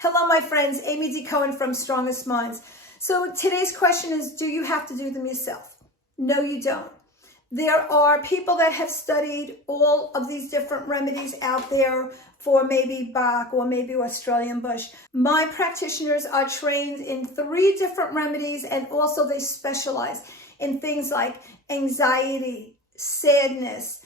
Hello, my friends. Amy D. Cohen from Strongest Minds. So today's question is, do you have to do them yourself? No, you don't. There are people that have studied all of these different remedies out there for maybe Bach or maybe Australian Bush. My practitioners are trained in 3 different remedies, and also they specialize in things like anxiety, sadness,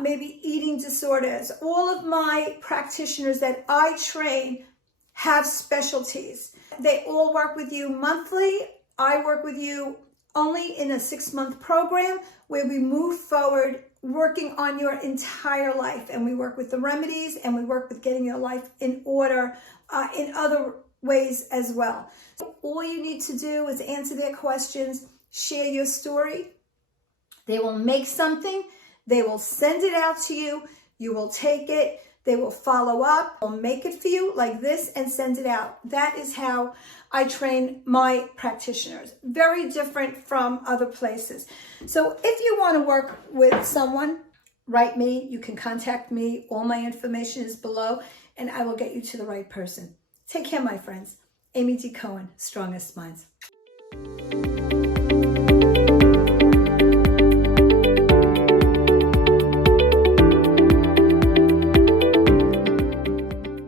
maybe eating disorders. All of my practitioners that I train have specialties. They all work with you monthly. I work with you only in a 6-month program where we move forward working on your entire life, and we work with the remedies and we work with getting your life in order in other ways as well. All you need to do is answer their questions, share your story. They will make something, they will send it out to you, you will take it, they will follow up, they'll make it for you like this and send it out. That is how I train my practitioners. Very different from other places. So if you want to work with someone, write me. You can contact me. All my information is below, and I will get you to the right person. Take care, my friends. Amy D. Cohen, Strongest Minds.